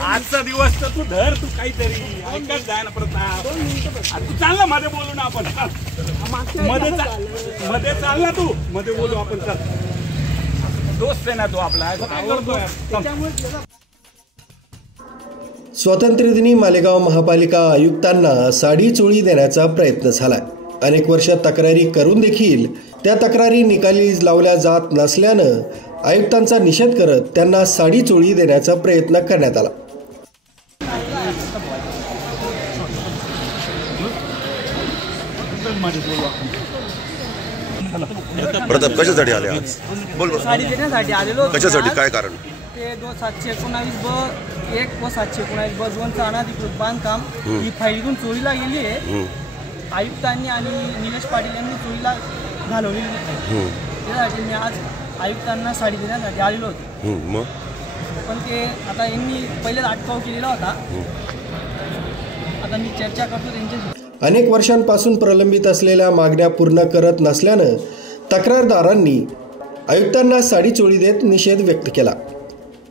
आजचा दिवस तर तू धर, तू काहीतरी ऐकत जाय ना प्रताप. तू चाल ना मध्ये बोलू ना आपण, मध्ये चाल ना, तू मध्ये बोलू आपण. चल, दोस्त आहे ना तू आपला. स्वातंत्र्यदिनी मालेगाव महापालिका आयुक्तांना साडी चोळी देण्याचा प्रयत्न झालाय. अनेक वर्ष तक्रारी करून देखील त्या तक्रारी निकाली लावल्या जात नसल्यानं आयुक्तांचा निषेध करत त्यांना साडी चोळी देण्याचा प्रयत्न करण्यात आला. प्रताप कशासाठी आले आज? बोल. साडी देण्यासाठी आलेलो. कशासाठी, काय कारण? ते 719/1 व 719/2चं अनाधिकृत बांधकाम ही फाईलतून चोरीला गेली आहे. आयुक्तांनी आणि निलेश पाटील यांनी चोरीला घालवलेली आहे. त्यासाठी मी आज आयुक्तांना साडी देण्यासाठी आलेलो होतो. पण ते आता यांनी पहिलेच अटकाव केलेला होता. आता मी चर्चा करतो त्यांच्याशी. अनेक वर्षांपासून प्रलंबित असलेल्या मागण्या पूर्ण करत नसल्यानं तक्रारदारांनी आयुक्तांना साडी चोळी देत निषेध व्यक्त केला.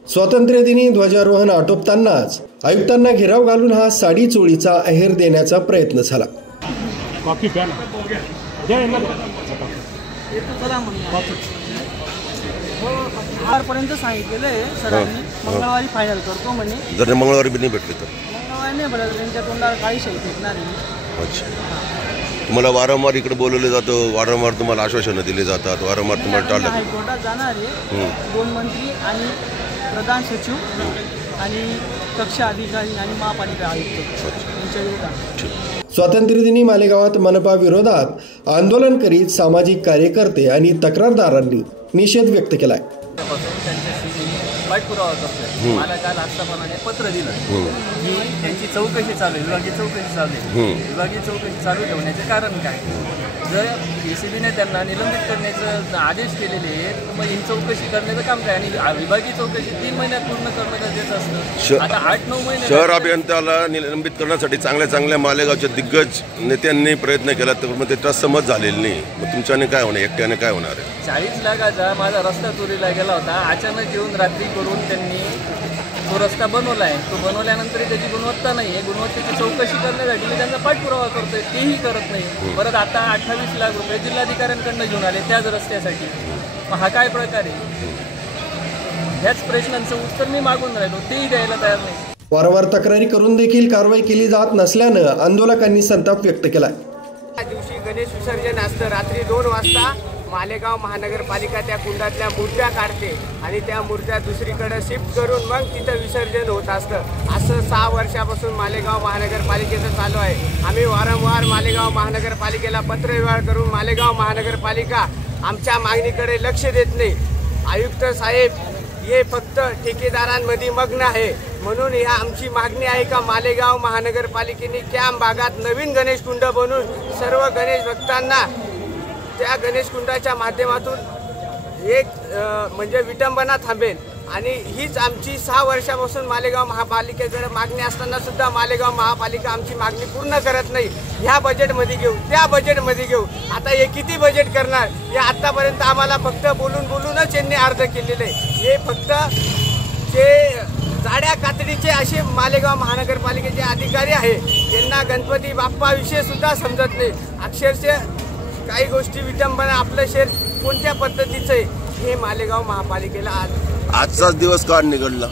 स्वातंत्र्यदिनी ध्वजारोहण आटोपतानाच आयुक्तांना घेराव घालून हा साडी चोळीचा अहेर देण्याचा प्रयत्न झाला. आजपर्यंत सांगितलेलं आहे सरांनी, मंगळवारी फायनल करतो म्हणे. जर मंगळवारी नाही भेटले तर मंगळवारी नाही भेटलं, त्यांच्या तोंडावर काही शब्द भेटणार नाही. अच्छा, तुम्हाला वारंवार इकडे बोलवलं जातं, वारंवार तुम्हाला आश्वासनं दिली जातात, वारंवार तुम्हाला टाळलं. हायकोर्टात जाणार आहे. 2 मंत्री आणि प्रधान सचिव आणि कक्ष अधिकारी आणि महापालिका आयुक्त यांच्या विरोधात. स्वातंत्र्यदिनी मालेगावात मनपा विरोधात आंदोलन करीत सामाजिक कार्यकर्ते आणि तक्रारदारांनी निषेध व्यक्त केलाय. पाठपुरावा करतोय. मला काल आस्थापनाने पत्र दिलं की त्यांची चौकशी चालू आहे, विभागीय चौकशी चालू आहे. विभागीय चौकशी चालू ठेवण्याचे कारण काय? जर एसीबीने त्यांना निलंबित करण्याचे आदेश केलेले आहेत, मग ही चौकशी करण्याचं काम काय? आणि विभागीय चौकशी 3 महिन्यात पूर्ण करणं गरजेचं असतं. आता 8-9 महिने शहर अभियंत्याला निलंबित करण्यासाठी चांगल्या चांगल्या मालेगावच्या दिग्गज नेत्यांनी प्रयत्न केला, तर मग ते सहमत झालेलं नाही. मग तुमच्याने काय होणार, एकट्याने काय होणार आहे? 40 लाखाचा माझा रस्ता चोरीला गेला होता. अचानक येऊन रात्री करून त्यांनी तो रस्ता बनवला आहे. तो बनवल्यानंतर त्याची गुणवत्ता नाही आहे. गुणवत्तेची चौकशी करण्यासाठी मी त्यांचा पाठपुरावा करतोय, तेही करत नाही. परत आता 28 लाख रुपये जिल्हाधिकाऱ्यांकडनं घेऊन आले त्याच रस्त्यासाठी. मग हा काय प्रकार आहे? ह्याच प्रश्नांचं उत्तर मी मागून राहिलो, तेही द्यायला तयार नाही. वारंवार तक्रारी करून देखील कारवाई केली जात नसल्यानं आंदोलकांनी संताप व्यक्त केलाय. त्या दिवशी गणेश विसर्जन असतं. रात्री 2 वाजता मालेगाव महानगरपालिका त्या कुंडातल्या मूर्त्या काढते आणि त्या मूर्त्या दुसरीकडे शिफ्ट करून मग तिथं विसर्जन होत असतं. असं 6 वर्षापासून मालेगाव महानगरपालिकेचं चालू आहे. आम्ही वारंवार मालेगाव महानगरपालिकेला पत्रव्यवहार करून मालेगाव महानगरपालिका आमच्या मागणीकडे लक्ष देत नाही. आयुक्त साहेब हे फक्त ठेकेदारांमध्ये मग्न आहे. म्हणून ह्या आमची मागणी आहे का मालेगाव महानगरपालिकेने कॅम्प भागात नवीन गणेश कुंड बनवून सर्व गणेश भक्तांना त्या गणेश कुंडाच्या माध्यमातून एक म्हणजे विटंबना थांबेल. आणि हीच आमची 6 वर्षापासून मालेगाव महापालिकेकडे मागणी असताना सुद्धा मालेगाव महापालिका आमची मागणी पूर्ण करत नाही. ह्या बजेटमध्ये घेऊ, त्या बजेटमध्ये घेऊ. आता हे किती बजेट करणार? हे आत्तापर्यंत आम्हाला फक्त बोलूनच यांनी अर्ज केलेलं आहे. हे फक्त जे जाड्या कातडीचे असे मालेगाव महानगरपालिकेचे अधिकारी आहे, यांना गणपती बाप्पाविषयी सुद्धा समजत नाही. अक्षरशः काही गोष्टी विटंबना, आपलं शहर कोणत्या पद्धतीचं आहे हे मालेगाव महापालिकेला आजचाच दिवस का निघडला?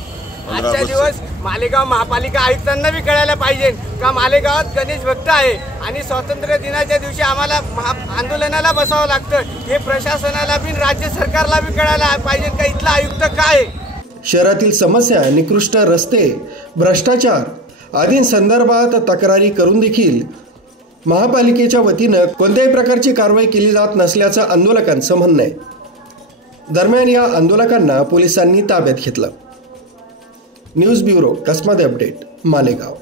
आजचा दिवस मालेगाव महापालिका आयुक्तांना बी कळायला पाहिजे का मालेगावात गणेश भक्त आहे आणि स्वातंत्र्य दिनाच्या दिवशी आम्हाला आंदोलनाला बसावं लागतं. हे प्रशासनाला बी राज्य सरकारला बी कळायला पाहिजे का इथला आयुक्त काय. शहरातील समस्या, निकृष्ट रस्ते, भ्रष्टाचार आदींसंदर्भात तक्रारी करून देखील महापालिकेच्या वतीनं कोणत्याही प्रकारची कारवाई केली जात नसल्याचं आंदोलकांचं म्हणणं आहे. दरम्यान या आंदोलकांना पोलिसांनी ताब्यात घेतलं. न्यूज ब्युरो, कसमध्ये अपडेट, मालेगाव.